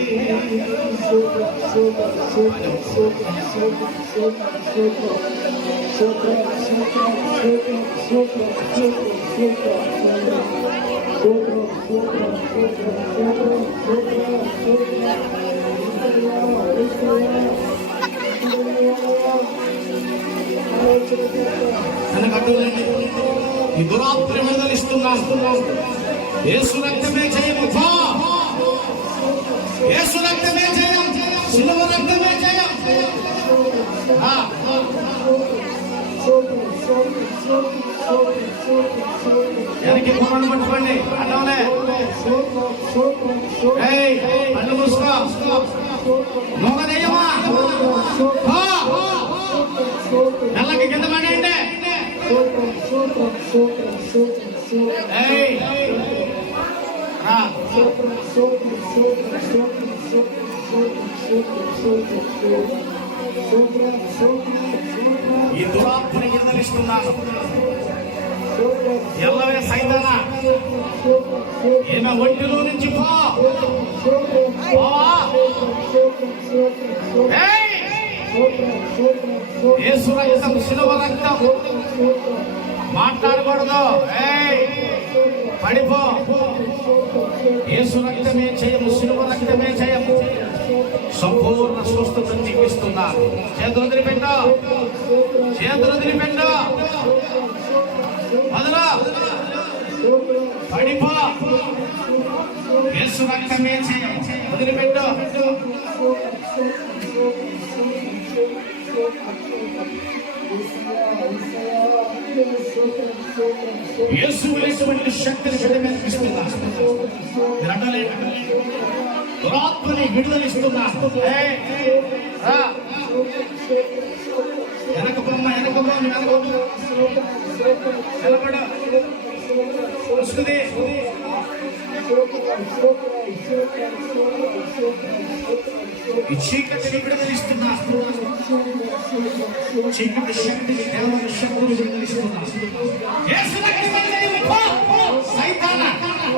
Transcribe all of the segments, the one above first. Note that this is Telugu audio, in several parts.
నీకే కనుక అడ్డులండి ఈ దురాత్మని విడుదలిస్తున్నాను యేసు రక్తమే జయము పా యేసు రక్తమే జయం. శిలువ రక్తమే జయం. ఆ, వెనక్కి పట్టుకోండి? అన్నవలే. ఏయ్ మూసుకో. మోగదయ్యమా నల్లకి కింద పడేయండి. ఏయ్. రా ఈ దురాత్మని విడుదలిస్తున్నాను. ఎల్లవే సైతాన? ఈమె ఒంటిలో నుంచి పో. పోవా. రక్తం శిలువ రక్తం. మాట్లాడకూడదు. పడిపో. యేసు రక్తమే చేయము శిలువ రక్తమే చేయము సంపూర్ణ స్వస్థత చూపిస్తున్నారు చేతులు వదిలిపెట్ట. చేతులు వదిలిపెట్ట. వదలా. పడిపో యేసు రక్తమే చేయము వదిలిపెట్ట. యేసు శక్తిని దురాత్మని విడుదలిస్తున్నా ఏయ్, వెనక బొమ్మ వెనక బొమ్మ వెనక నిలబడ. వస్తుంది. ఈ చీకటిని విడుదలిస్తున్నా చీకటి శక్తిని దేవత శక్తులు విడుదలిస్తున్నా. యేసు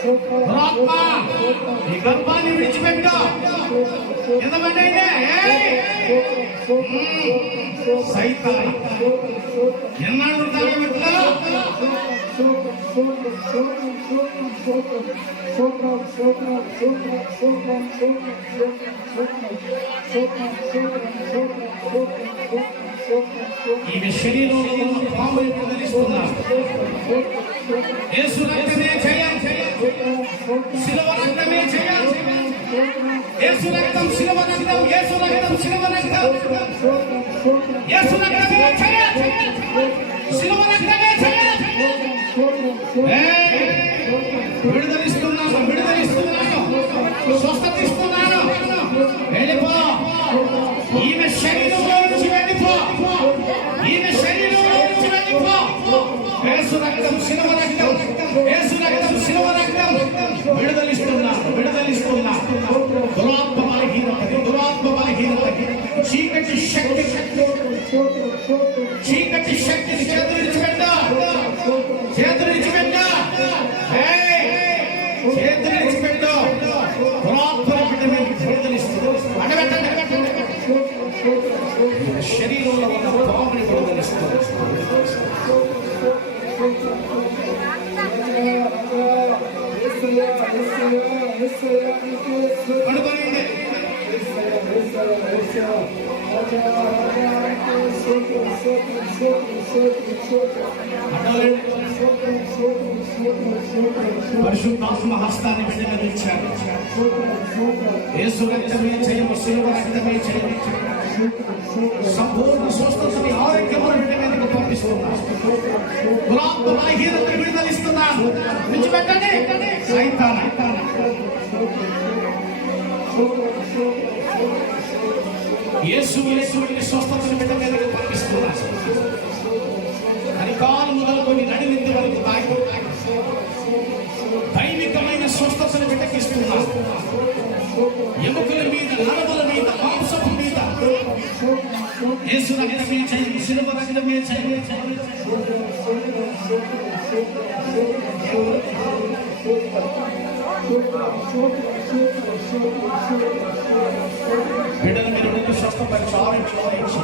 పో, పో. ఎవరు పట్టుకోండి పట్టుకోలేదమ్మా ఎలాగోలేదమ్మా పట్టుకోండి soca, soca, soca, soca, soca, soca, soca, soca, soca, soca, soca, soca, soca, soca, soca, soca, يبشرين الله يقدرون يسوع الكبير جيان سلوى الكبير جيان يسوع الكبير سلوى الكبير يسوع الكبير سلوى الكبير يسوع الكبير جيان యేసు రక్తం శిలువ రక్తం యేసు రక్తం శిలువ రక్తం విడుదలిస్తున్నాను విడుదలిస్తున్నాను దురాత్మ బలహీనతని దురాత్మ బలహీనతని చీకటి శక్తి చీకటి శక్తిని చేతులు విడిచిపెట్ట చేతులు పరిశుద్ధాత్మ హస్తాన్ని బిడ్డలు ఇచ్చారు ఏ రక్తమే చేయము శిలువ రక్తమే చేయము. సంపూర్ణ స్వస్థతని ఆరోగ్యమును మీదకు పంపిస్తున్నాను. గులాబ్ బలహీనతను విడుదలిస్తున్నాను. విడిచిపెట్టండి సైతాన. యేసు యేసుని స్వస్థతని బిడ్డ మీదకు పంపిస్తున్నాను. అధికారం మొదలుకొని నడిమింది వరకు తాగి దైవికమైన స్వస్థతను బిడ్డకిస్తున్నాను ఎముకల మీద నరముల యేసు రక్తమే చేయి శిలువ రక్తమే చేయి బిడ్డల మీరు ముందు స్వస్థపరిచి ఆరెంజ్ ఆరెంజ్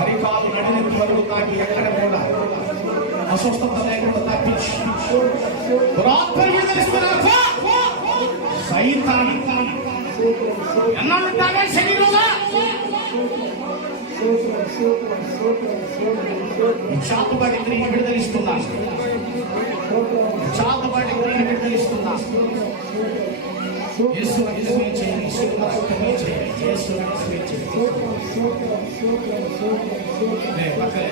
అరికాలు నడినెత్తి వరకు తాకి ఎక్కడ కూడా అస్వస్థత లేకుండా తప్పించి పురాత్మ సైతాన్ని ఎన్నాళ్ళు తాగా శరీరంలో చాతుబాటి క్రియని విడుదలిస్తున్నాను చాతుబాటి క్రియని విడుదలిస్తున్నాను యేసు రక్తమే చేయండి శిలువ రక్తమే చేయండి యేసు రక్తమే చేయండి లే, పక్కలే.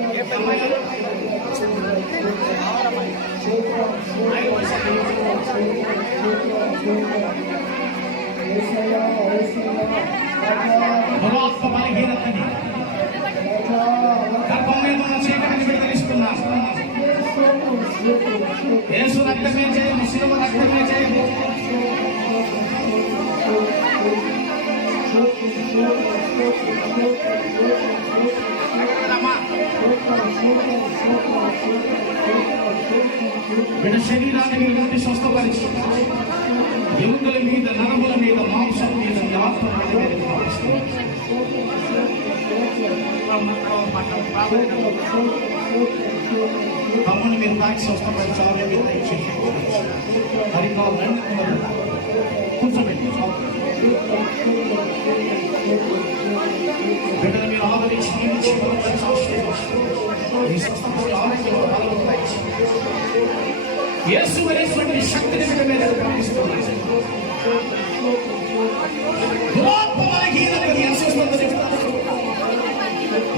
స్వస్థపరిచి ఆరోగ్యం చేసేయండి. బిడ్డలో ఉన్న రోగాలకు ఎంత దూరం నడిచి ఆ పైన లేచి పక్కన కూర్చోబెట్టండి దురాత్మ బలహీనతని గర్భం మీద ఉన్న చీకటిని విడుదలిస్తున్నాను యేసు రక్తమే చేయము శిలువ రక్తమే చేయము బిడ్డ శరీరాన్ని మీరు నుండి స్వస్థపరిచి ఎముకల మీద నరముల మీద మాంసం మీద మీ ఆత్మ మీద మీదకి పంపిస్తున్నాను. తమ్ముని మీరు తాకి స్వస్థపరిచి ఆరోగ్యం దయచేసి హరికాలు రండి కూర్చోబెట్టి బిడ్డలు మీరు ఆదరించి నియమించి బలపరిచి ఆశీర్వదించి మీ స్వస్థపడి ఆరోగ్యం బలం దయచేసి యేసు అనేటువంటి శక్తిని బిడ్డ మీద ప్రకటిస్తున్నాను దురాత్మ బలహీనతని అస్వస్థతని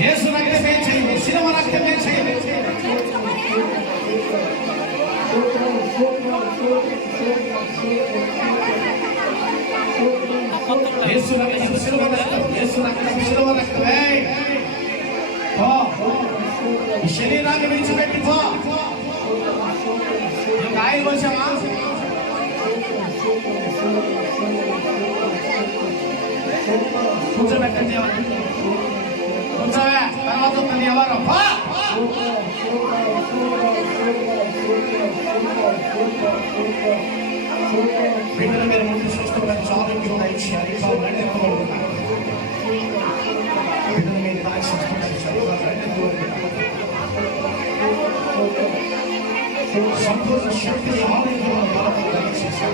యేసు రక్తమే చేయండి శిలవ రక్తమే చేయండి యేసు రక్తం శిలువ రక్తం యేసు రక్తం శిలువ రక్తం శరీరాన్ని విడిచిపెట్టి పో. ఆయిల్ పోసామా కూర్చోబెట్టండి ఎవరు? కూర్చోవే. తర్వాత వస్తుంది ఎవరు? పో. బిడ్డల మీద ముందు చూస్తున్న చావుకి దయచేయాలి కాబట్టి బిడ్డల మీద దాచి చూస్తున్న సంపూర్ణ శక్తి ఆరోగ్యం బలము దయచేసి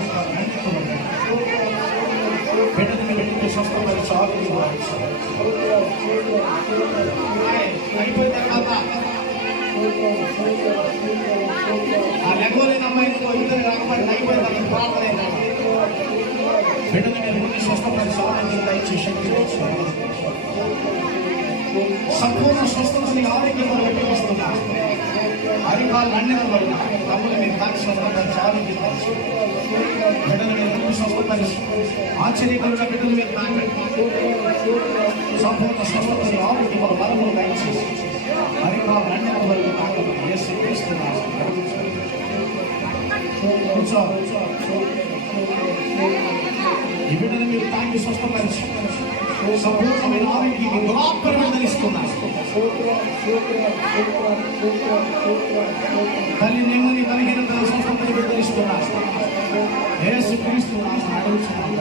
బిడ్డల అయిపోయిన తర్వాత ఆ లెగోలేని అమ్మాయిని ఇద్దరు కాకపోతే అయిపోయిన తర్వాత ప్రార్థన ఏంటంటే బిడ్డల ముందు స్వస్థపడి సామాన్యం దయచేసి శక్తి సంపూర్ణ స్వస్థతని ఆరోగ్యంలో అరికాలు వల్ల తమ్ముని మీద తాకి స్వస్థపరిచి ఆరోగ్యం పరిచి బిడ్డల మీద ముందు స్వస్థపరిచి ఆశ్చర్యకరుగా బిడ్డల తాకి సంపూర్ణ స్వస్థతని ఆరోగ్యం మన బలము దయచేసి. అరికాలు అన్నిటి వల్ల తాకి యేసు క్రీస్తునామం. కూర్చో. ఈ బిడ్డను మీరు తాకి స్వస్థపరిచి. సంపూర్ణమైన ఆరోగ్యం గుణాపరమైన ధరిస్తున్నారు తల్లి నెమ్మది బలహీనత స్వస్థతను విడుదలిస్తున్నారు యేసు క్రీస్తు నామమున అడుగుచున్నాము.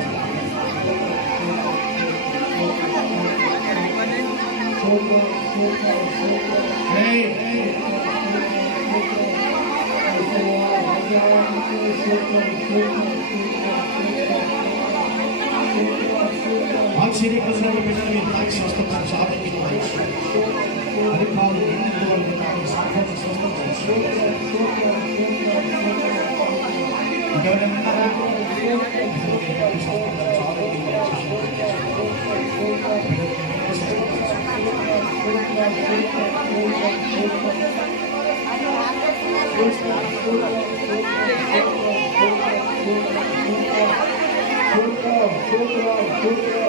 sinigot ng ipinamin tayo sa hospital sa ating Pinoy. Harit pa rin ang duwal ng tayo sa ating sa hospital. Ikaw na mga na. Good job, good job, good job.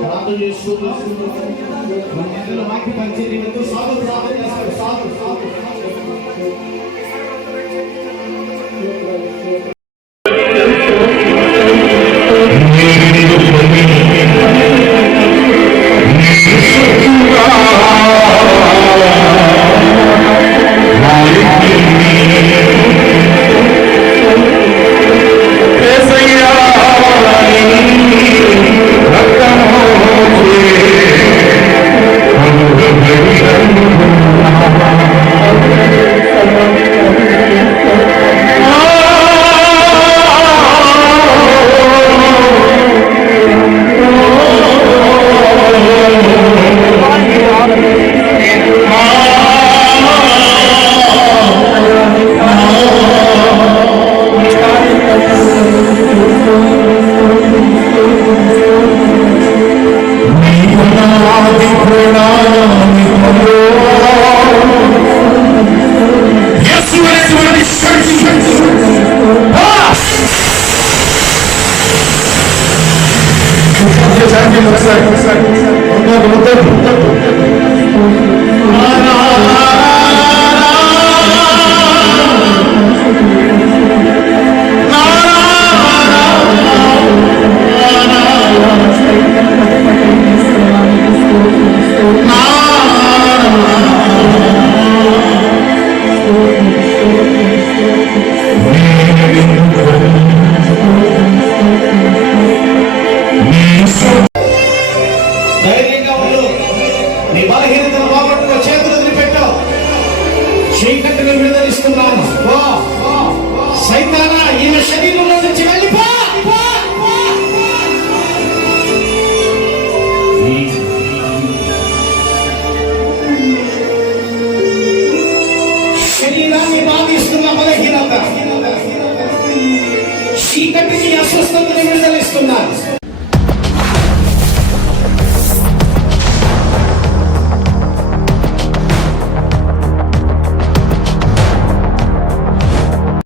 ప్రార్థన చేస్తూ మనందరూ వాక్య పరిచర్యలతో సాగు సాగు